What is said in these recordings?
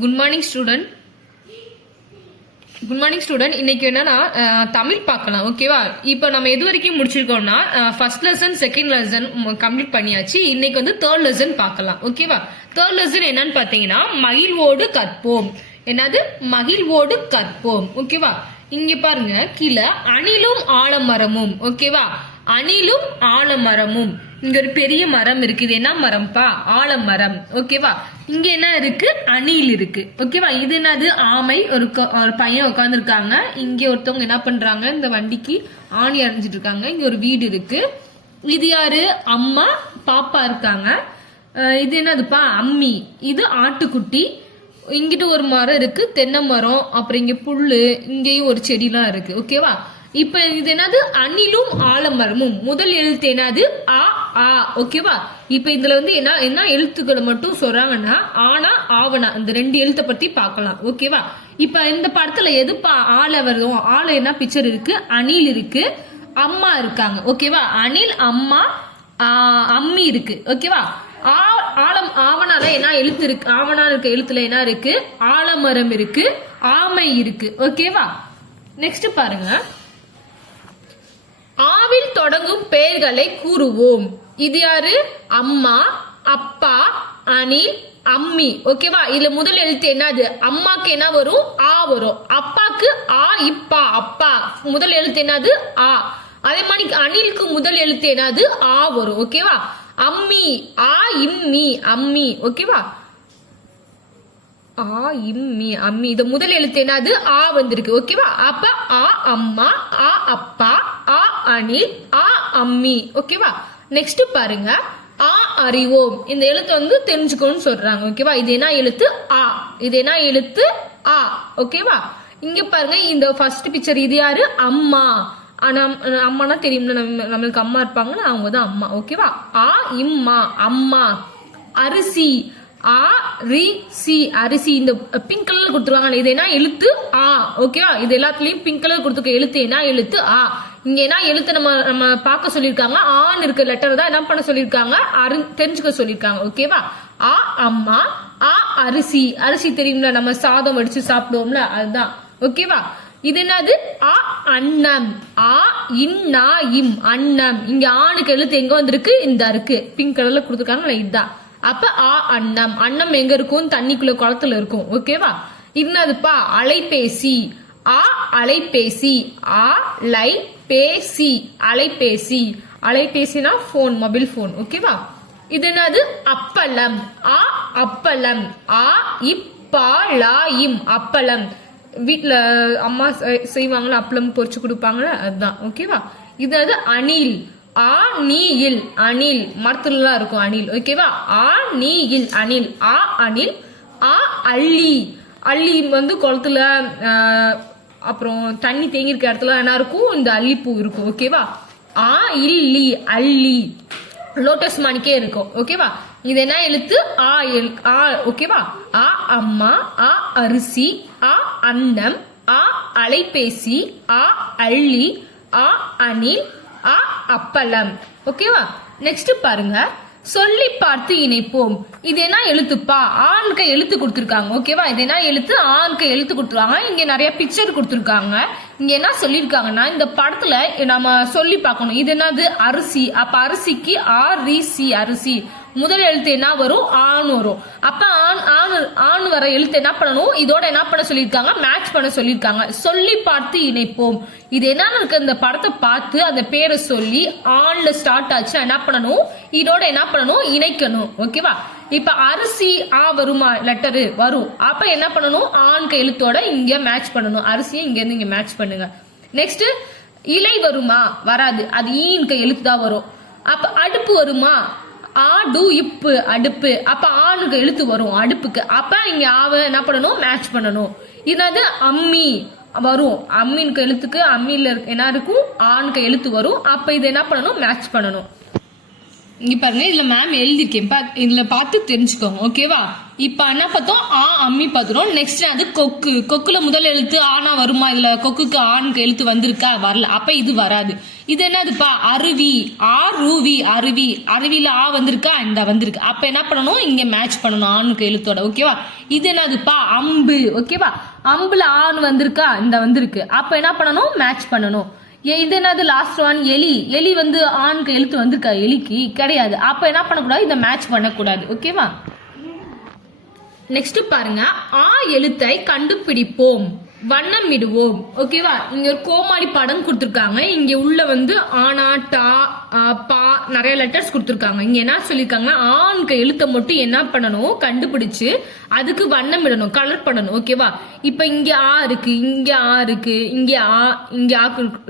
Good morning student. Good morning student. இன்னைக்கு என்னன்னா தமிழ் பார்க்கலாம். ஓகேவா? இப்போ நம்ம எது வரைக்கும் முடிச்சிருக்கோம்னா first lesson second lesson complete பண்ணியாச்சு. இன்னைக்கு வந்து தேர்ட் லெசன் பார்க்கலாம். ஓகேவா? தேர்ட் லெசன் என்னன்னு பார்த்தீங்கன்னா மகிழ்வோடு கற்போம். என்னது? மகிழ்வோடு கற்போம். ஓகேவா? இங்க பாருங்க கீழே அணிலும் ஆலமரமும். ஓகேவா? அணிலும் ஆலமரமும். இங்க ஒரு பெரிய மரம் இருக்கு. இது என்ன மரம்ப்பா? ஆலமரம். ஓகேவா? இங்க என்ன இருக்கு? அணில் இருக்கு. ஓகேவா? இது என்னது? ஆமை. ஒரு பையன் உட்கார்ந்து இருக்காங்க. இங்க ஒருத்தவங்க என்ன பண்றாங்க? இந்த வண்டிக்கு ஆணி அரைஞ்சிட்டு இருக்காங்க. இங்க ஒரு வீடு இருக்கு. இது யாரு? அம்மா பாப்பா இருக்காங்க. இது என்னதுப்பா? அம்மி. இது ஆட்டுக்குட்டி. இங்கிட்டு ஒரு மரம் இருக்கு, தென்னை மரம். அப்புறம் இங்க புல்லு, இங்கேயும் ஒரு செடிலாம் இருக்கு. ஓகேவா? இப்ப இது என்னது? அணிலும் ஆலமரமும். முதல் எழுத்து என்னது? ஆ ஆ. ஓகேவா? இப்ப இதுல வந்து என்ன எழுத்துக்களை மட்டும் சொல்றாங்கன்னா ஆனா ஆவணா, இந்த ரெண்டு எழுத்தை பத்தி பார்க்கலாம். ஓகேவா? இப்ப இந்த படத்துல எதுப்பா ஆல வருதோ? ஆல என்ன பிக்சர் இருக்கு? அணில் இருக்கு, அம்மா இருக்காங்க. ஓகேவா? அணில், அம்மா, அம்மி இருக்கு. ஓகேவா? ஆவணால என்ன எழுத்து இருக்கு? ஆவணா இருக்க எழுத்துல என்ன இருக்கு? ஆலமரம் இருக்கு, ஆமை இருக்கு. ஓகேவா? நெக்ஸ்ட் பாருங்க. ஆவில் தொடங்கும் பெயர்களை கூறுவோம். இது யாரு? அம்மா, அப்பா, அணில், அம்மி. ஓகேவா? இதுல முதல் எழுத்து என்னது? அம்மாக்கு என்ன வரும்? ஆ வரும். அப்பாக்கு ஆ, இப்பா, அப்பா. முதல் எழுத்து என்னது? ஆ. அதே மாதிரி அணிலுக்கு முதல் எழுத்து என்னது? ஆ வரும். ஓகேவா? அம்மி, ஆ இம்மி, அம்மி. ஓகேவா? ஆ இம்மி, அம்மி. இது முதல் எழுத்து என்னது? ஆ வந்திருக்கு. ஓகேவா? அப்ப ஆ அம்மா, ஆ அப்பா, ஆ அணில், ஆ அம்மி. ஓகேவா? நெக்ஸ்ட் பாருங்க. ஆ அறிவோம். இந்த எழுத்து வந்து தெரிஞ்சுக்கணும்னு சொல்றாங்க. ஓகேவா? இது என்ன எழுத்து? ஆ. இது என்ன எழுத்து? ஆ. ஓகேவா? இங்க பாருங்க, இந்த ஃபர்ஸ்ட் பிக்சர் இது யாரு? அம்மா. அம்மானா தெரியும்ல, நம்மளுக்கு அம்மா இருப்பாங்கன்னு, அவங்க தான் அம்மா. ஓகேவா? ஆ இம்மா, அம்மா. அரிசி, ஆ ரி சி, அரிசி. இந்த பிங்க் கலர்ல கொடுத்துருவாங்க. இது என்ன எழுத்து? ஆ. ஓகேவா? இது எல்லாத்துலயும் பிங்க் கலர் கொடுத்துருக்க எழுத்து என்ன எழுத்து? ஆ. இங்க என்ன எழுத்து நம்ம பார்க்க சொல்லியிருக்காங்க? ஆன்னு இருக்க லெட்டர் தான் என்ன பண்ண சொல்லியிருக்காங்க? தெரிஞ்சுக்க சொல்லியிருக்காங்க. ஓகேவா? ஆ அம்மா, ஆ அரிசி. அரிசி தெரியும்ல, நம்ம சாதம் வடிச்சு சாப்பிடுவோம்ல, அதுதான். ஓகேவா? இது என்னது? ஆ அன்னம், ஆ இன்னா இம், அன்னம். இங்க ஆணுக்கு எழுத்து எங்க வந்திருக்கு? இந்த இருக்கு, பிங்க் கலர்ல கொடுத்துருக்காங்க, இதுதான். அப்ப ஆ அன்னம். அன்னம் எங்க இருக்கும்? தண்ணிக்குள்ள, குளத்துல இருக்கும். ஓகேவா? என்னதுப்பா? அலைபேசி, ஆ அலைபேசி, ஆ லை பேசி, அலைபேசி. அலைபேசினா போன், மொபைல் போன். ஓகேவா? இது என்னது? அப்பளம், ஆ அப்பளம், ஆ இப்பா லா இம், அப்பளம். வீட்டுல அம்மா செய்வாங்களா, அப்பளம் பொரிச்சு கொடுப்பாங்களா, அதுதான். ஓகேவா? இது அது அணில், ஆ நீயில், அணில். மரத்துலலாம் இருக்கும் அணில். ஓகேவா? ஆ நீயில், அணில், ஆ அணில். ஆ அள்ளி, அள்ளி வந்து குளத்துல அப்புறம் தண்ணி தேங்கி இருக்க இடத்துல என்ன இருக்கும்? இந்த அள்ளிப்பூ இருக்கும். ஓகேவா? ஆ இல்லி, அள்ளி. லோட்டஸ் மாணிக்கே இருக்கும். ஓகேவா? இது என்ன எழுத்து? ஆ ஆ. ஓகேவா? ஆ அம்மா, ஆ அரிசி, ஆ அன்னம், ஆ அலைபேசி, ஆ அள்ளி, ஆ அணில், ஆ அப்பளம். ஓகேவா? நெக்ஸ்ட் பாருங்க. சொல்லி பார்த்து இணைப்போம். இது என்ன எழுத்துப்பா? ஆண்க எழுத்து கொடுத்துருக்காங்க. ஓகேவா? இது என்ன எழுத்து? ஆண்க எழுத்து கொடுத்துருவாங்க. இங்க நிறைய பிக்சர் கொடுத்துருக்காங்க. இங்க என்ன சொல்லிருக்காங்கன்னா, இந்த படத்துல நம்ம சொல்லி பார்க்கணும். இது என்னது? அரிசி. அப்ப அரிசிக்கு ஆ ரி சி, அரிசி. முதல் எழுத்து என்ன வரும்? ஆண் வரும். அப்ப ஆண் வர எழுத்து என்ன பண்ணணும்? இதோட என்ன பண்ண சொல்லியிருக்காங்க? மேட்ச் பண்ண சொல்லியிருக்காங்க. சொல்லி பார்த்து இணைப்போம். இது என்னன்னு இருக்கு? இந்த படத்தை பார்த்து அந்த பேரை சொல்லி ஆண்ல ஸ்டார்ட் ஆச்சு என்ன பண்ணணும்? இதோட என்ன பண்ணணும்? இணைக்கணும். ஓகேவா? இப்ப அரிசி ஆ வருமா? லெட்டரு வரும். அப்ப என்ன பண்ணணும்? ஆண்க எழுத்தோட இங்க மேட்ச் பண்ணணும். அரிசியை இங்க இருந்து இங்க மேட்ச் பண்ணுங்க. நெக்ஸ்ட் இலை வருமா? வராது. அது ஈன்க எழுத்து தான் வரும். அப்ப அடுப்பு வருமா? ஆ டு இப்பு, அடுப்பு. அப்ப ஆணுக்கு எழுத்து வரும் அடுப்புக்கு. அப்ப இங்க ஆவ என்ன பண்ணணும்? மேட்ச் பண்ணணும். இதாவது அம்மி வரும். அம்மின்க்கு எழுத்துக்கு அம்மியில என்ன இருக்கும்? ஆணுக்கு எழுத்து வரும். அப்ப இது என்ன பண்ணணும்? மேட்ச் பண்ணணும். இங்க பாருங்க, இதுல மேம் எழுதிருக்கேன், இதுல பார்த்து தெரிஞ்சுக்கோங்க. ஓகேவா? இப்ப என்ன பார்த்தோம், ஆ அம்மி பார்த்துரும். நெக்ஸ்ட் அது கொக்கு. கொக்குல முதல் எழுத்து ஆனா வருமா? இதுல கொக்குக்கு ஆணுக்கு எழுத்து வந்திருக்கா? வரல. அப்ப இது வராது. இது என்னதுப்பா? அருவி. ஆருவி. அருவி. அருவியில ஆ வந்திருக்கா? இந்த வந்திருக்கு. அப்ப என்ன பண்ணணும், இங்க மேட்ச் பண்ணணும் ஆணுக்கு எழுத்தோட. ஓகேவா? இது என்னதுப்பா? அம்பு. ஓகேவா? அம்புல ஆண் வந்திருக்கா? இந்த வந்திருக்கு. அப்ப என்ன பண்ணணும், மேட்ச் பண்ணணும். இது என்னது? லாஸ்ட் ஒன் எலி. எலி வந்து ஆணுக்கு எழுத்து வந்திருக்கா? எலிக்கு கிடையாது. அப்ப என்ன பண்ணக்கூடாது, இதை மேட்ச் பண்ணக்கூடாது. ஓகேவா? நெக்ஸ்ட் பாருங்க, ஆ எழுத்தை கண்டுபிடிப்போம், வண்ணமிடுவோம். ஓகேவா? இங்க ஒரு கோமாளி படம் கொடுத்துருக்காங்க. இங்க உள்ள வந்து ஆனா, டா, பா நிறைய லெட்டர்ஸ் கொடுத்துருக்காங்க. இங்க என்ன சொல்லிருக்காங்க, ஆண்க எழுத்தை மட்டும் என்ன பண்ணணும், கண்டுபிடிச்சு அதுக்கு வண்ணமிடணும், கலர் பண்ணணும். ஓகேவா? இப்ப இங்க ஆ இருக்கு, இங்க ஆ இருக்கு, இங்க ஆ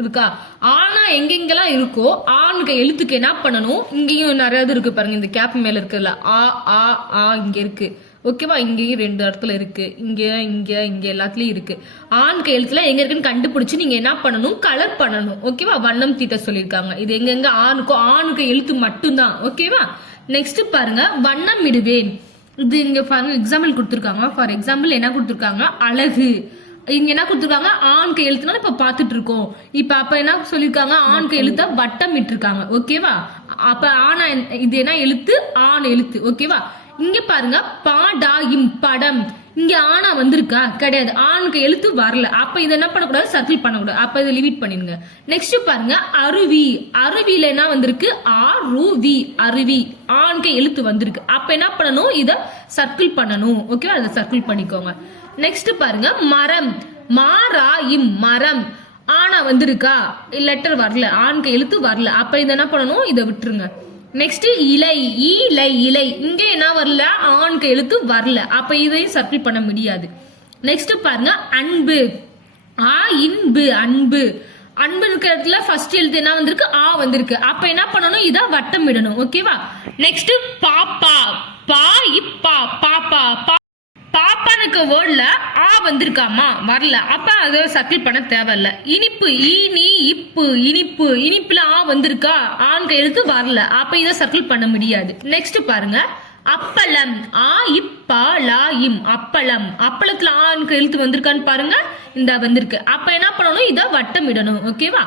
இருக்கா? ஆனா எங்கெங்கெல்லாம் இருக்கோ ஆண்க எழுத்துக்கு என்ன பண்ணணும், இங்கேயும் நிறைய இது இருக்கு பாருங்க. இந்த கேப் மேல இருக்குல்ல, ஆ ஆ ஆ இங்க இருக்கு. ஓகேவா? இங்கேயும் 2 இடத்துல இருக்கு, இங்க இங்க இங்க எல்லாத்துலயும் இருக்கு. ஆண்க எழுத்துல எங்க இருக்குன்னு கண்டுபிடிச்சு நீங்க என்ன பண்ணணும், கலர் பண்ணணும். ஓகேவா? வண்ணம் தீட்ட சொல்லியிருக்காங்க. இது எங்கெங்க ஆணுக்கு எழுத்து மட்டும்தான். ஓகேவா? நெக்ஸ்ட் பாருங்க, வண்ணம் இடுவேன். இது இங்க எக்ஸாம்பிள் கொடுத்துருக்காங்க. ஃபார் எக்ஸாம்பிள் என்ன கொடுத்துருக்காங்க, அழகு. இங்க என்ன கொடுத்துருக்காங்க, ஆண்கு எழுத்துனால இப்ப பாத்துட்டு இருக்கோம். இப்ப அப்ப என்ன சொல்லிருக்காங்க, ஆண்கு எழுத்த வட்டம் இட்டிருக்காங்க. ஓகேவா? அப்ப ஆனா இது என்ன எழுத்து, ஆண் எழுத்து. ஓகேவா? இங்க பாருங்க, பாடாயும் படம். இங்க ஆனா வந்திருக்கா? கிடையாது. ஆணுக்கு எழுத்து வரல. அப்ப இதை என்ன பண்ணக்கூடாது, சர்க்கிள் பண்ணக்கூடாது. அப்ப இதை லிமிட் பண்ணிடுங்க. நெக்ஸ்ட் பாருங்க, அருவி. அருவியில என்ன வந்திருக்கு, ஆருவி. அருவி. ஆணுக்கு எழுத்து வந்திருக்கு. அப்ப என்ன பண்ணணும், இத சர்க்கிள் பண்ணணும். ஓகேவா? அதை சர்க்கிள் பண்ணிக்கோங்க. நெக்ஸ்ட் பாருங்க, மரம். மாராயும் மரம். ஆனா வந்திருக்கா? லெட்டர் வரல, ஆணுக்கு எழுத்து வரல. அப்ப இதை என்ன பண்ணணும், இதை விட்டுருங்க. நெக்ஸ்ட் இலை. இலை. இலை. இங்க என்ன வரல, ஆணுக்கு எழுத்து வரல. அப்ப இதையும் சர்க்கிள் பண்ண முடியாது. நெக்ஸ்ட் பாருங்க, அன்பு. ஆ இன்பு. அன்பு. அன்பு இருக்கிறதுல ஃபர்ஸ்ட் எழுத்து என்ன வந்திருக்கு, ஆ வந்திருக்கு. அப்ப என்ன பண்ணணும், இத வட்டம் இடணும். ஓகேவா? நெக்ஸ்ட் பாப்பா. பா இப்பா. பாப்பா. பாப்பானுக்கு வேர்ட்ல ஆ வந்திருக்காமா? வரல. அப்ப அதை சர்க்கிள் பண்ண தேவையில்ல. இனிப்பு. இனி இப்பு. இனிப்பு. இனிப்புல ஆ வந்திருக்கா? ஆண்க எழுத்து வரல. அப்ப இதை சர்க்கிள் பண்ண முடியாது. நெக்ஸ்ட் பாருங்க, அப்பளம். ஆ இப்பா லா இம். அப்பளம். அப்பளத்துல ஆண்க எழுத்து வந்திருக்கான்னு பாருங்க, இந்த வந்திருக்கு. அப்ப என்ன பண்ணணும், இதை வட்டம் இடணும். ஓகேவா?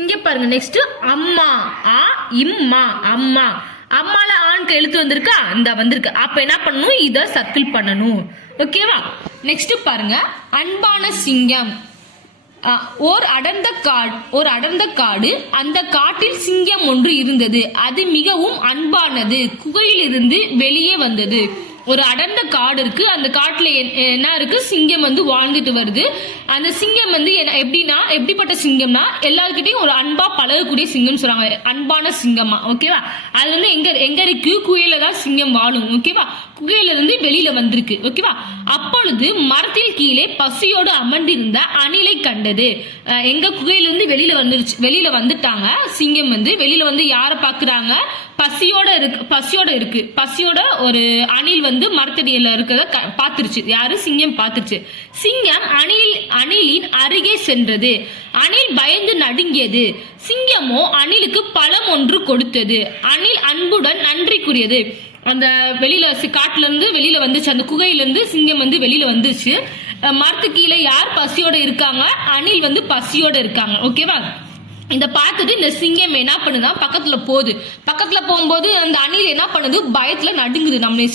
இங்க பாருங்க, நெக்ஸ்ட் அம்மா. ஆ இம்மா. அம்மா. அம்மால ஆண்கு எழுத்து வந்திருக்கா? இந்த வந்திருக்கு. அப்ப என்ன பண்ணணும், இத சர்க்கிள் பண்ணணும். ஓகேவா? நெக்ஸ்ட் பாருங்க, அன்பான சிங்கம். ஓர் அடர்ந்த காடு. அந்த காட்டில் சிங்கம் ஒன்று இருந்தது. அது மிகவும் அன்பானது. குகையிலிருந்து வெளியே வந்தது. ஒரு அடர்ந்த காடு இருக்கு. அந்த காட்டுல என்ன இருக்கு, சிங்கம் வந்து வாழ்ந்துட்டு வருது. அந்த சிங்கம் வந்து எப்படின்னா, எப்படிப்பட்ட சிங்கம்னா, எல்லாருக்கிட்டையும் ஒரு அன்பா பழகக்கூடிய சிங்கம் சொல்றாங்க. அன்பான சிங்கமா. ஓகேவா? அது வந்து எங்க இருக்கு, குகையில தான் சிங்கம் வாழும். ஓகேவா? குகையில இருந்து வெளியில வந்திருக்கு. ஓகேவா? அப்பொழுது மரத்தில் கீழே பசியோடு அமர்ந்திருந்த அணிலை கண்டது. எங்க குகையிலிருந்து வெளியில வந்துட்டாங்க. சிங்கம் வந்து வெளியில வந்து யாரை பாக்குறாங்க, பசியோட இருக்கு. பசியோட ஒரு அணில் வந்து மரத்தடியில இருக்கிறத பாத்துருச்சு. யாரு? சிங்கம் பாத்துருச்சு. சிங்கம் அணிலின் அருகே சென்றது. அணில் பயந்து நடுங்கியது. சிங்கமோ அணிலுக்கு பழம் ஒன்று கொடுத்தது. அணில் அன்புடன் நன்றி கூறியது. அந்த வெளியில காட்டுல இருந்து வெளியில வந்துச்சு. அந்த குகையில இருந்து சிங்கம் வந்து வெளியில வந்துச்சு. மரத்து கீழே யார் பசியோட இருக்காங்க, அணில் வந்து பசியோட இருக்காங்க. ஓகேவா? இதை பார்த்துட்டு இந்த சிங்கம் என்ன பண்ணுதா, பக்கத்துல போகும்போது அந்த அணில் என்ன பண்ணுது, பயத்துல நடுங்குது. நம்மளை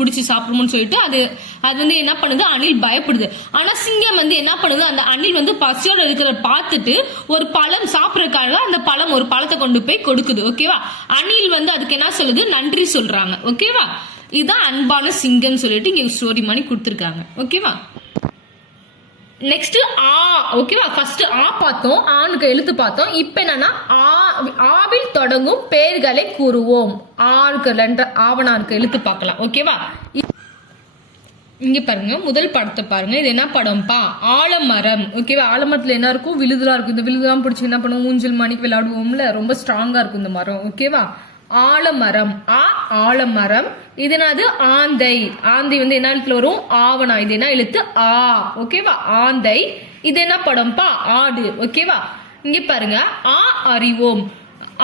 பிடிச்சி சாப்பிடுமோன்னு சொல்லிட்டு அது வந்து என்ன பண்ணுது, அணில் பயப்படுது. ஆனா சிங்கம் வந்து என்ன பண்ணுது, அந்த அணில் வந்து பசியோட இருக்கிறத பார்த்துட்டு ஒரு பழம் சாப்பிடறதுக்காக அந்த ஒரு பழத்தை கொண்டு போய் கொடுக்குது. ஓகேவா? அணில் வந்து அதுக்கு என்ன சொல்லுது, நன்றி சொல்றாங்க. ஓகேவா? இதுதான் அன்பான சிங்கம் சொல்லிட்டு இங்க ஸ்டோரி மாதிரி கொடுத்துருக்காங்க. ஓகேவா? நெக்ஸ்ட் ஆ. ஓகேவா? ஃபர்ஸ்ட் ஆ பார்த்தோம், ஆணுக்கு எழுத்து பார்த்தோம். இப்ப என்னன்னா, ஆவில் தொடங்கும் பெயர்களை கூறுவோம். ஆவணா இருக்க எழுத்து பார்க்கலாம். ஓகேவா? இங்க பாருங்க, முதல் படத்தை பாருங்க. இது என்ன படம்ப்பா, ஆலமரம். ஓகேவா? ஆலமரத்துல என்ன இருக்கும், விழுதுலாம் இருக்கும். இந்த விழுதுலாம் பிடிச்சி என்ன பண்ணுவோம், ஊஞ்சல் மணிக்கு விளையாடுவோம்ல, ரொம்ப ஸ்ட்ராங்கா இருக்கும் இந்த மரம். ஓகேவா? ஆலமரம். ஆலமரம். இது என்னது, ஆந்தை. ஆந்தை வந்து என்ன எழுத்துல வரும், ஆவணா. இது என்ன எழுத்து, ஆ. ஓகேவா? ஆந்தை. இது என்ன படம்ப்பா, ஆடு. ஓகேவா? இங்க பாருங்க, அறிவோம்.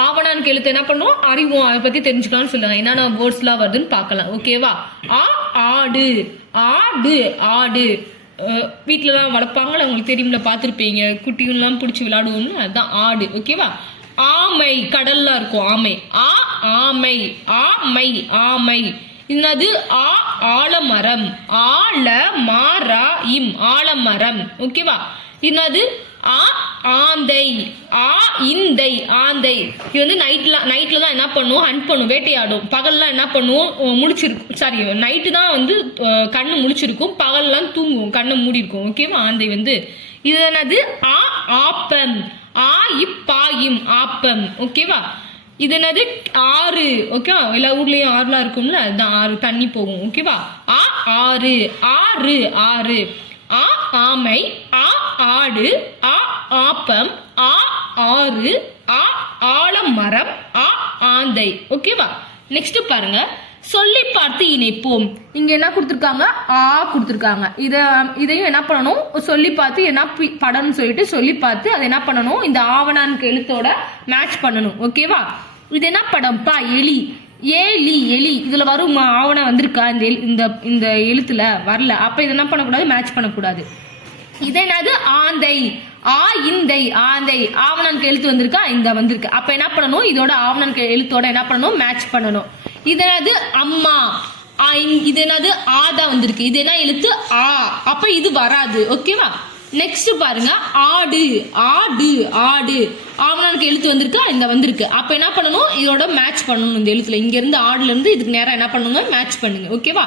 ஆவணான்னு எழுத்து என்ன பண்ணுவோம், அறிவோம், அதை பத்தி தெரிஞ்சுக்கலாம்னு சொல்லுவாங்க. என்னென்ன வேர்ட்ஸ்லாம் வருதுன்னு பார்க்கலாம். ஓகேவா? ஆடு, ஆடு, ஆடு. வீட்டிலலாம் வளர்ப்பாங்களா, உங்களுக்கு தெரியும்ல, பார்த்துருப்பீங்க, குட்டிகள்லாம் பிடிச்சி விளையாடுவோம்னு, அதுதான் ஆடு. ஓகேவா? ஆமை, கடல்லாம் இருக்கும் ஆமை. ஆமை, ஆமை, ஆமை. என்னது? ஆலமரம், ஆலமரம், ஆலமரம். ஓகேவா? என்னது? ஆந்தை, இந்தை, ஆந்தை. இது வந்து நைட்ல தான் என்ன பண்ணுவோம், ஹண்ட் பண்ணும், வேட்டையாடும். பகல்லாம் என்ன பண்ணுவோம், முழிச்சிருக்கும். சாரி, நைட்டு தான் வந்து கண்ணு முழிச்சிருக்கும், பகல்லாம் தூங்குவோம், கண்ணை மூடி இருக்கும். ஓகேவா? ஆந்தை வந்து இது என்னது? ஆப்பம், இப்பாயும், ஆப்பம். ஓகேவா? இது என்னது? ஆறு. ஓகேவா? எல்லா ஊர்லயும் ஆறுலாம் இருக்கும்ல, அதுதான் ஆறு, தண்ணி போகும். ஓகேவா? ஆறு, ஆறு, ஆறு. ஆமை, ஆடு, ஆப்பம், ஆறு, ஆலமரம், ஆந்தை. ஓகேவா? நெக்ஸ்ட் பாருங்க, சொல்லி பார்த்து இணைப்போம். இங்க என்ன கொடுத்துருக்காங்க? கொடுத்துருக்காங்க. இதையும் என்ன பண்ணணும், சொல்லி பார்த்து என்ன படம்னு சொல்லிட்டு சொல்லி பார்த்து அதை என்ன பண்ணணும், இந்த ஆவணான்னு எழுத்தோட மேட்ச் பண்ணணும். ஓகேவா? இது என்ன படம்ப்பா? எலி. ஏலி, எலி. இதுல வரும் ஆவணம் வந்திருக்கா? இந்த எழுத்துல வரல. அப்ப இது என்ன பண்ணக்கூடாது, மேட்ச் பண்ணக்கூடாது. இது என்னது? ஆந்தை, இந்தை, ஆந்தை. ஆவணான்னு எழுத்து வந்திருக்கா? இந்த வந்திருக்கு. அப்ப என்ன பண்ணணும், இதோட ஆவணான்னு எழுத்தோட என்ன பண்ணணும், மேட்ச் பண்ணணும். இது என்னது? அம்மா. இது என்னது? ஆதான் வந்திருக்கு. இது என்ன எழுத்து? அப்ப இது வராது. ஓகேவா? நெக்ஸ்ட் பாருங்க, ஆடு, ஆடு, ஆடு. ஆவணானுக்கு எழுத்து வந்திருக்கு, இந்த வந்திருக்கு. அப்ப என்ன பண்ணணும், இதோட மேட்ச் பண்ணணும். இந்த எழுத்துல இங்க இருந்து, ஆடுல இருந்து இதுக்கு நேரம் என்ன பண்ணுங்க, மேட்ச் பண்ணுங்க. ஓகேவா?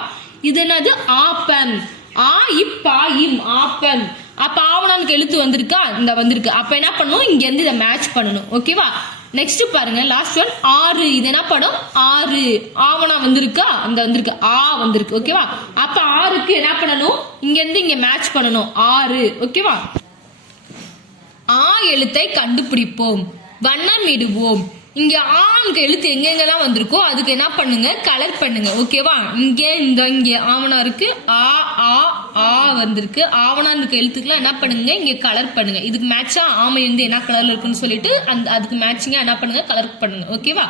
இது என்னது? ஆப்பம், இப்பாயும், ஆப்பம். அப்ப ஆவணானுக்கு எழுத்து வந்திருக்கா? இந்த வந்திருக்கு. அப்ப என்ன பண்ணணும், இங்க இருந்து இதை மேட்ச் பண்ணணும். ஓகேவா? நெக்ஸ்ட் பாருங்க, லாஸ்ட் ஒன், ஆறு. இது என்ன படம்? ஆறு. ஆவணா வந்திருக்கா? இந்த வந்திருக்கு, வந்திருக்கு. ஓகேவா? அப்ப ஆறுக்கு என்ன பண்ணணும், இங்க இருந்து இங்க மேட்ச் பண்ணணும், ஆறு. ஓகேவா? எழுத்தை கண்டுபிடிப்போம், வண்ணமிடுவோம். இங்க ஆணுக்கு எழுத்து எங்கெங்கெல்லாம் வந்திருக்கோ அதுக்கு என்ன பண்ணுங்க, கலர் பண்ணுங்க. ஓகேவா? இங்க ஆவணா இருக்கு, வந்திருக்கு. ஆவணாந்துக்கு எழுத்துக்குலாம் என்ன பண்ணுங்க, இங்க கலர் பண்ணுங்க. இதுக்கு மேட்சா ஆமை வந்து என்ன கலர்ல இருக்குன்னு சொல்லிட்டு அதுக்கு மேட்சிங்கா என்ன பண்ணுங்க, கலர் பண்ணுங்க. ஓகேவா?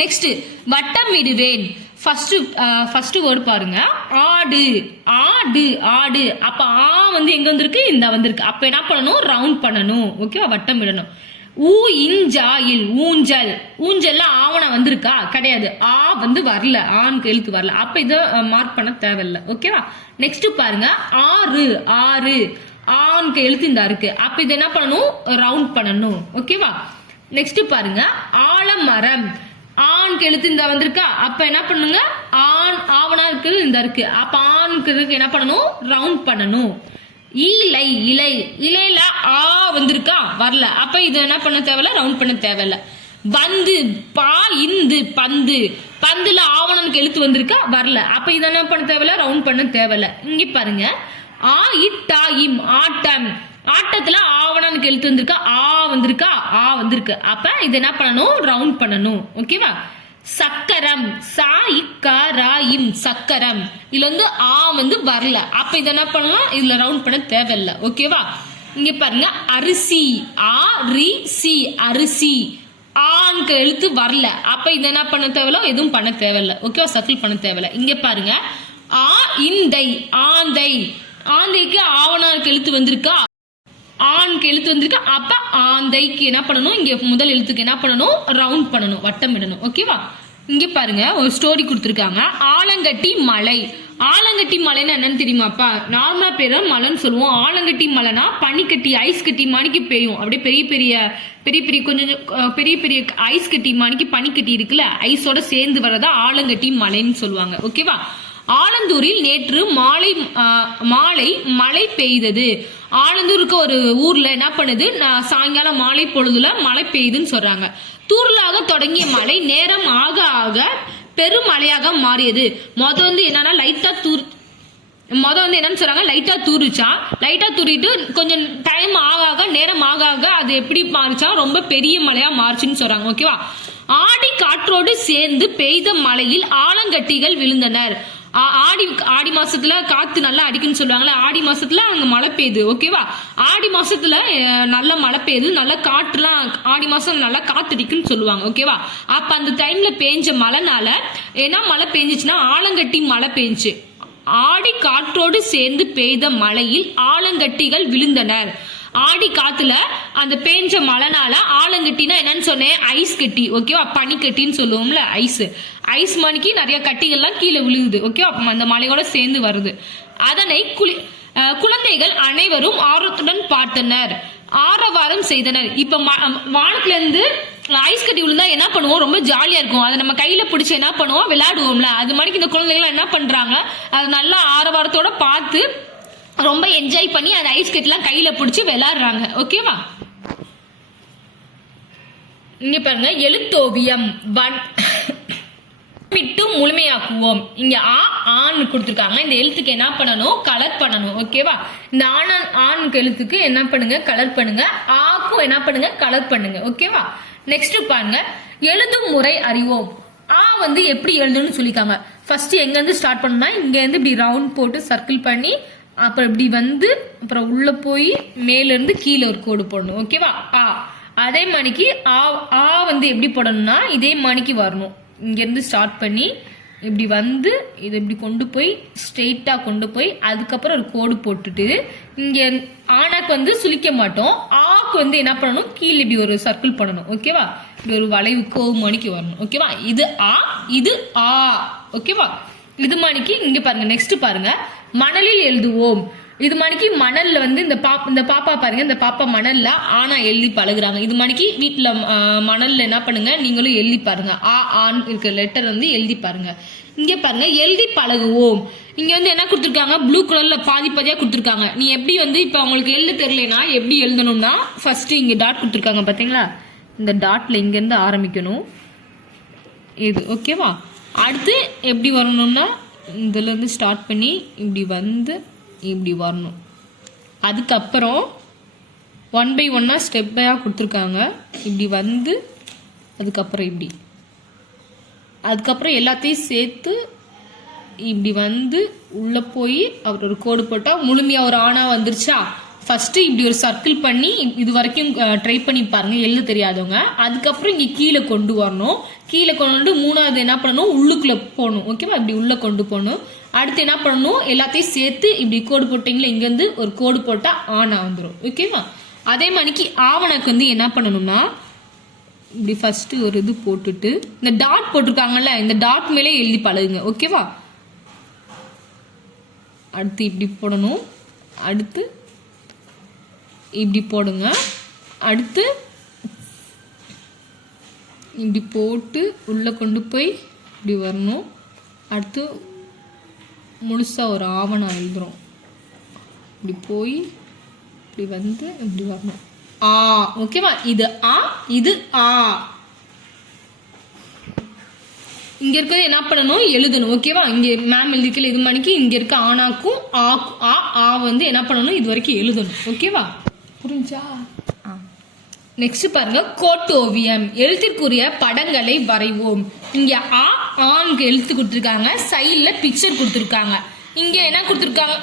நெக்ஸ்ட், வட்டமிடுவேன். ஃபர்ஸ்ட் வேர்டு பாருங்க, ஆடு, ஆடு, ஆடு. அப்ப வந்து எங்க வந்திருக்கு, இந்த வந்திருக்கு. அப்ப என்ன பண்ணணும், ரவுண்ட் பண்ணணும். ஓகேவா? வட்டமிடணும். இஞ்சாயில், ஊஞ்சல். ஊஞ்சல்ல ஆவண வந்திருக்கா? கிடையாது. வந்து வரல, ஆணுக்கு எழுத்து வரல. அப்ப இத மார்க் பண்ண தேவையில்லை. ஓகேவா? நெக்ஸ்ட் பாருங்க, ஆறு, ஆறு. ஆணுக்கு எழுத்து இந்த இருக்கு. அப்ப இது என்ன பண்ணணும், ரவுண்ட் பண்ணணும். ஓகேவா? நெக்ஸ்ட் பாருங்க, ஆலமரம். ஆணுக்கு எழுத்து இந்த வந்திருக்கா? அப்ப என்ன பண்ணுங்க, ஆவணாக்கு இந்த இருக்கு. அப்ப ஆணுக்கு என்ன பண்ணணும், ரவுண்ட் பண்ணணும். இலை, இலை. இலையில வந்திருக்கா? வரல. அப்ப இது என்ன பண்ண தேவையில்ல, ரவுண்ட் பண்ண தேவையில்ல. பந்து, இந்து, பந்து. பந்துல ஆவணனுக்கு எழுத்து வந்திருக்கா? வரல. அப்ப இது என்ன பண்ண தேவையில்ல, ரவுண்ட் பண்ண தேவையில்ல. இங்க பாருங்க, இட்டாயும், ஆட்டம். ஆட்டத்துல ஆவணனுக்கு எழுத்து வந்திருக்கா? வந்திருக்கா? வந்திருக்கு. அப்ப இது என்ன பண்ணணும், ரவுண்ட் பண்ணணும். ஓகேவா? சக்கரம், சக்கரம். இதுல வந்து வந்து வரல. அப்ப இத என்ன பண்ணலாம், இதுல ரவுண்ட் பண்ண தேவையில்லை. ஓகேவா? இங்க பாருங்க, அரிசி, அரிசி. ஆண்க்கு எழுத்து வரல. அப்ப இத என்ன பண்ண தேவையில்ல, எதுவும் பண்ண தேவையில்லை. ஓகேவா? சர்க்கிள் பண்ண தேவையில்லை. இங்க பாருங்க, இந்தை, ஆந்தை. ஆந்தைக்கு ஆவணாக்கு எழுத்து வந்திருக்கா? ஆண்க்கு எழுத்து வந்திருக்கு. அப்ப ஆந்தைக்கு என்ன பண்ணணும், இங்க முதல் எழுத்துக்கு என்ன பண்ணணும், ரவுண்ட் பண்ணணும், வட்டம் இடணும். ஓகேவா? இங்க பாருங்க, ஒரு ஸ்டோரி கொடுத்துருக்காங்க, ஆலங்கட்டி மலை. ஆலங்கட்டி மலைன்னா என்னன்னு தெரியுமாப்பா? நார்மலா பேர் மலைன்னு சொல்லுவோம். ஆலங்கட்டி மலைனா பனிக்கட்டி, ஐஸ் கட்டி மணிக்கு பெய்யும். அப்படியே பெரிய பெரிய கொஞ்சம் பெரிய பெரிய ஐஸ் கட்டி மணிக்கு பனிக்கட்டி இருக்குல்ல, ஐஸோட சேர்ந்து வரதா ஆலங்கட்டி மலைன்னு சொல்லுவாங்க. ஓகேவா? ஆலந்தூரில் நேற்று மாலை மழை பெய்தது. ஆலந்தூருக்கு ஒரு ஊர்ல என்ன பண்ணுது, சாயங்காலம் மாலை பொழுதுல மழை பெய்யுதுன்னு சொல்றாங்க. தூரலாக தொடங்கிய மழை நேரம் ஆக ஆக பெருமழையாக மாறியது. வந்து என்னன்னா என்னன்னு சொல்றாங்க, லைட்டா தூரிச்சா. லைட்டா தூரிட்டு கொஞ்சம் டைம் ஆக நேரம் ஆக அது எப்படி மாறிச்சா, ரொம்ப பெரிய மழையா மாறுச்சுன்னு சொல்றாங்க. ஓகேவா? ஆடி காற்றோடு சேர்ந்து பெய்த மழையில் ஆலங்கட்டிகள் விழுந்தனர். ஆடி ஆடி மாசத்துல காத்து நல்லா அடிக்குன்னு சொல்லுவாங்கல்ல, ஆடி மாசத்துல அங்க மழை பெய்யுது. ஓகேவா, ஆடி மாசத்துல நல்ல மழை பெய்யுது, நல்லா காற்றுலாம் ஆடி மாசம் நல்லா காத்து அடிக்குன்னு சொல்லுவாங்க. ஓகேவா, அப்ப அந்த டைம்ல பெஞ்ச மழைனால என்ன மழை பெஞ்சிச்சுன்னா ஆலங்கட்டி மழை பெஞ்சு. ஆடி காற்றோடு சேர்ந்து பெய்த மழையில் ஆலங்கட்டிகள் விழுந்தனர். ஆடி காத்துல அந்த பேஞ்ச மழைனால ஆலங்கட்டினா என்னன்னு சொன்னேன், ஐஸ் கட்டி. ஓகேவா, பனிக்கட்டின்னு சொல்லுவோம்ல, ஐஸ் ஐஸ் மணிக்கு நிறைய கட்டிகள்லாம் கீழே விழுகுது. ஓகேவா, அந்த மழையோட சேர்ந்து வருது. அதனை குழந்தைகள் அனைவரும் ஆர்வத்துடன் பார்த்தனர், ஆரவாரம் செய்தனர். இப்ப வானத்துல இருந்து ஐஸ் கட்டி விழுந்தா என்ன பண்ணுவோம், ரொம்ப ஜாலியா இருக்கும். அதை நம்ம கையில பிடிச்சி என்ன பண்ணுவோம், விளையாடுவோம்ல. அது மாதிரி இந்த குழந்தைகள் என்ன பண்றாங்க, அது நல்லா ஆரவாரத்தோட பார்த்து ரொம்ப என்ஜாய் பண்ணி அந்த ஐஸ் கட்டிலாம் கையில பிடிச்சி விளையாடுறாங்க. ஓகேவா, இங்க பாருங்க, எழுத்தோவியம் விட்டு முழுமையாக்குவோம். இங்க ஆன்னு கொடுத்துருக்காங்க. இந்த எழுத்துக்கு என்ன பண்ணணும், கலர் பண்ணணும். ஓகேவா, இந்த ஆணுக்கு எழுத்துக்கு என்ன பண்ணுங்க, கலர் பண்ணுங்க. ஆக்கும் என்ன பண்ணுங்க, கலர் பண்ணுங்க. ஓகேவா, நெக்ஸ்ட் பாருங்க, எழுதும் முறை அறிவோம். வந்து எப்படி எழுதணும்னு சொல்லிக்காங்க. ஃபர்ஸ்ட் எங்க இருந்து ஸ்டார்ட் பண்ணா, இங்க இருந்து இப்படி ரவுண்ட் போட்டு சர்க்கிள் பண்ணி அப்புறம் இப்படி வந்து அப்புறம் உள்ள போய் மேல இருந்து கீழே ஒரு கோடு போடணும். ஓகேவா, அதே மணிக்கு வந்து எப்படி போடணும்னா இதே மணிக்கு வரணும். இங்க இருந்து ஸ்டார்ட் பண்ணி இப்படி வந்து இதை இப்படி கொண்டு போய் ஸ்ட்ரெயிட்டா கொண்டு போய் அதுக்கப்புறம் ஒரு கோடு போட்டுட்டு இங்க ஆனாக்கு வந்து சுளிக்க மாட்டோம். ஆக்கு வந்து என்ன பண்ணணும், கீழே இப்படி ஒரு சர்க்கிள் பண்ணணும். ஓகேவா, இப்படி ஒரு வளைவு கோவு மணிக்கு வரணும். ஓகேவா, இது இது ஓகேவா, இது மணிக்கு இங்க பாருங்க. நெக்ஸ்ட் பாருங்க, மணலில் எழுதுவோம். இது மணிக்கு மணல்ல வந்து இந்த பாப்பா பாருங்க, இந்த பாப்பா மணல்ல ஆனா எழுதி பழகுறாங்க. இது மணிக்கு வீட்டுல மணல்ல என்ன பண்ணுங்க, நீங்களும் எழுதி பாருங்க. ஆன் இருக்கிற லெட்டர் வந்து எழுதி பாருங்க. இங்க பாருங்க, எழுதி பழகுவோம். இங்க வந்து என்ன கொடுத்துருக்காங்க, ப்ளூ கலர்ல பாதி பாதியா கொடுத்துருக்காங்க. நீ எப்படி வந்து இப்ப உங்களுக்கு எழுத தெரியலனா எப்படி எழுதணும்னா, ஃபர்ஸ்ட் இங்க டாட் கொடுத்துருக்காங்க பாத்தீங்களா, இந்த டாட்ல இங்க இருந்து ஆரம்பிக்கணும் இது. ஓகேவா, அடுத்து எப்படி வரணும்னா இதுல இருந்து ஸ்டார்ட் பண்ணி இப்படி வந்து இப்படி வரணும். அதுக்கப்புறம் 1 by 1 ஸ்டெப் பையா கொடுத்துருக்காங்க. இப்படி வந்து அதுக்கப்புறம் இப்படி, அதுக்கப்புறம் எல்லாத்தையும் சேர்த்து இப்படி வந்து உள்ள போய் அவர் ஒரு கோடு போட்டா முழுமையா ஒரு ஆணா வந்துருச்சா. ஃபர்ஸ்ட் இப்படி ஒரு சர்க்கிள் பண்ணி இது வரைக்கும் ட்ரை பண்ணி பாருங்க, எழுத தெரியாதவங்க. அதுக்கப்புறம் இங்க கீழே கொண்டு வரணும். கீழே கொண்டு மூணாவது என்ன பண்ணணும், உள்ளுக்குள்ள போகணும். ஓகேவா, இப்படி உள்ள கொண்டு போகணும். அடுத்து என்ன பண்ணணும், எல்லாத்தையும் சேர்த்து இப்படி கோடு போட்டீங்களா, இங்க இருந்து ஒரு கோடு போட்டா ஆனா வந்துடும். ஓகேவா, அதே மாதிரிக்கு ஆவணக்கு வந்து என்ன பண்ணணும்னா இப்படி ஃபர்ஸ்ட் ஒரு இது போட்டுட்டு இந்த டாட் போட்டிருக்காங்கல்ல, இந்த டாட் மேலே எழுதி பழகுங்க. ஓகேவா, அடுத்து இப்படி போடணும், அடுத்து இப்படி போடுங்க, அடுத்து இப்படி போட்டு உள்ள கொண்டு போய் இப்படி வரணும். அடுத்து முழுசா ஒரு ஆவணம் எழுதுறோம். இப்படி போய் இப்படி வந்து இப்படி வரணும். ஓகேவா, இது இது இங்க இருக்கிறது என்ன பண்ணணும், எழுதணும். ஓகேவா, இங்க மேம் எழுதிக்கல இது மணிக்கு இங்க இருக்க ஆனாக்கும் வந்து என்ன பண்ணணும், இது வரைக்கும் எழுதணும். ஓகேவா, புரிஞ்சா? நெக்ஸ்ட் பாருங்க, கோட்டு ஓவியம். எழுத்திற்குரிய படங்களை வரைவோம். இங்க ஆன்க்கு எழுத்து கொடுத்துருக்காங்க, சைட்ல பிக்சர் கொடுத்துருக்காங்க. இங்க என்ன கொடுத்துருக்காங்க,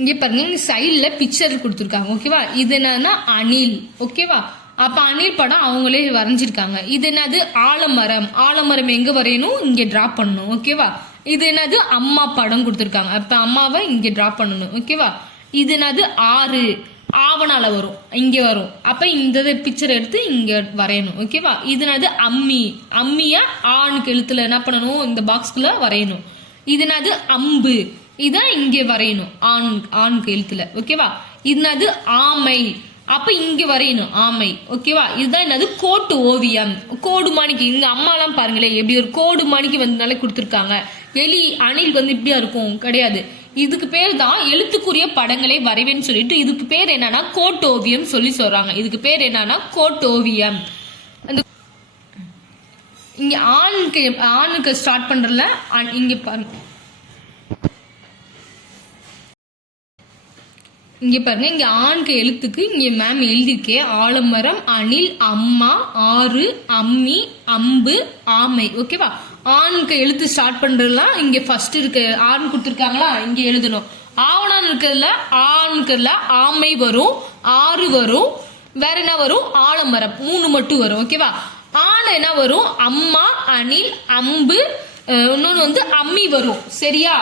இங்க பாருங்க, இங்க சைட்ல பிக்சர் கொடுத்துருக்காங்க. ஓகேவா, இது என்னன்னா அணில். ஓகேவா, அப்ப அணில் படம் அவங்களே வரைஞ்சிருக்காங்க. இது என்னது, ஆலமரம். ஆலமரம் எங்க வரையணும், இங்க டிரா பண்ணணும். ஓகேவா, இது என்னது, அம்மா படம் கொடுத்துருக்காங்க. அப்ப அம்மாவை இங்க டிரா பண்ணணும். ஓகேவா, இது என்னது, ஆறு. ஆவணால வரும், இங்க வரும். அப்ப இந்த பிக்சர் எடுத்து இங்க வரையணும். ஓகேவா, இது என்னது, அம்மி. அம்மியா ஆணுக்கு எழுத்துல என்ன பண்ணணும், இந்த பாக்ஸ்குள்ள வரையணும். இது என்னது, அம்பு. இதான் இங்க வரையணும் ஆணுக்கு எழுத்துல. ஓகேவா, இது என்னது, ஆமை. அப்ப இங்க வரையணும் ஆமை. ஓகேவா, இதுதான் என்னது, கோட்டு ஓவியம். கோடு மாணிக்கு இங்க அம்மா எல்லாம் பாருங்களேன், எப்படி ஒரு கோடு மாணிக்கு வந்து கொடுத்துருக்காங்க. எலி அணில் வந்து இப்படியா இருக்கும், கிடையாது. இதுக்கு பேர் தான் எழுத்துக்குரிய படங்களை வரைவேன்னு சொல்லிட்டு இதுக்கு பேர் என்னன்னா கோட்டு ஓவியம் சொல்லி சொல்றாங்க. இதுக்கு பேர் என்னன்னா கோட்டு ஓவியம். அந்த இங்க ஆணுக்கு ஸ்டார்ட் பண்றதுல இங்க பாருங்க, இங்க பாருங்க, இங்க ஆணுக்கு எழுத்துக்கு இங்க மேம் எழுதிருக்கே, ஆலமரம், அணில், அம்மா, ஆறு, அம்மி, அம்பு, ஆமை. ஓகேவா, ஆணுக்கு எழுத்து ஸ்டார்ட் பண்றதுலாம் இங்க ஃபர்ஸ்ட் இருக்கு, ஆண் கொடுத்துருக்காங்களா இங்க எழுதணும். ஆவணான்னு இருக்கிறதுல ஆணுக்குல ஆமை வரும், ஆறு வரும், வேற என்ன வரும், ஆலமரம், 3 மட்டும் வரும். ஓகேவா? ஆண் என்ன வரும், அம்மா, அணில், அம்பு, இன்னொன்னு வந்து அம்மி வரும். சரியா?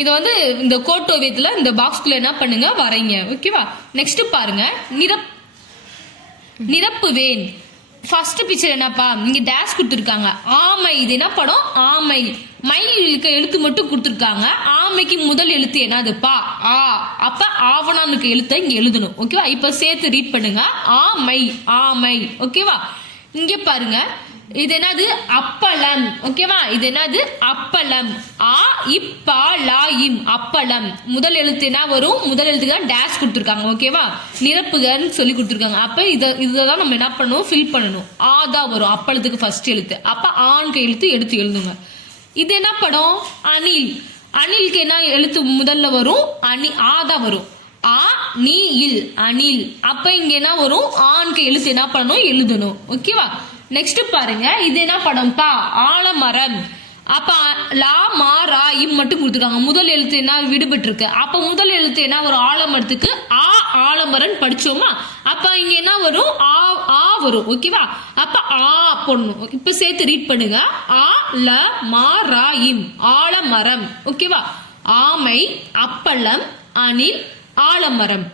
இத வந்து இந்த கோட்டோவியத்துல இந்த பாக்ஸ்குள்ள என்ன பண்ணுங்க, வரைங்க. ஓகேவா? நெக்ஸ்ட் பாருங்க, நிரப்புவேன். ஃபர்ஸ்ட் பிக்சர் என்னப்பா, இங்க டேஷ் கொடுத்துருக்காங்க. ஆமை, இது என்ன படம், ஆமை. மைக்கு எழுத்து மட்டும் கொடுத்துருக்காங்க. ஆமைக்கு முதல் எழுத்து என்னதுப்பா, ஆ. அப்ப ஆவணானுக்கு எழுத்த இங்க எழுதணும். ஓகேவா? இப்ப சேர்த்து ரீட் பண்ணுங்க. ஆமை, ஆமை. ஓகேவா? இங்க பாருங்க, இது என்னது, அப்பளம். ஓகேவா? இது என்னது, அப்பளம். ஆ இப்பா லா இம், அப்பளம். முதல் எழுத்து என்ன வரும், முதல் எழுத்துக்கு தான் டேஷ் கொடுத்துருக்காங்க. ஓகேவா? நிரப்புகன்னு சொல்லி கொடுத்துருக்காங்க. அப்ப இதான் நம்ம என்ன பண்ணணும், ஃபில் பண்ணணும். ஆ தான் வரும் அப்பளத்துக்கு ஃபர்ஸ்ட் எழுத்து. அப்ப ஆண்கு எழுத்து எடுத்து எழுதுங்க. இது என்ன படம், அணில். அணிலுக்கு என்ன எழுத்து முதல்ல வரும், ஆ தான் வரும். ஆ நீ இல், அணில். அப்ப இங்க என்ன வரும், ஆண்கு எழுத்து என்ன பண்ணணும், எழுதணும். ஓகேவா? நெக்ஸ்ட் பாருங்க, இது என்ன படம்ப்பா, ஆலமரம். அப்ப லா மா ரா இம் மட்டும் கொடுத்துருக்காங்க. முதல் எழுத்து என்ன விடுபட்டு இருக்கு. அப்ப முதல் எழுத்து என்ன வரும், ஆலமரத்துக்கு ஆ, ஆலமரம் படிச்சோமா. அப்ப இங்க என்ன வரும், ஆ வரும். ஓகேவா? அப்ப ஆ போடணும். இப்ப சேர்த்து ரீட் பண்ணுங்க. ஆ ல மா ரா இம், ஆலமரம். ஓகேவா? ஆமை, அப்பளம், அணில், ஆலமரம்.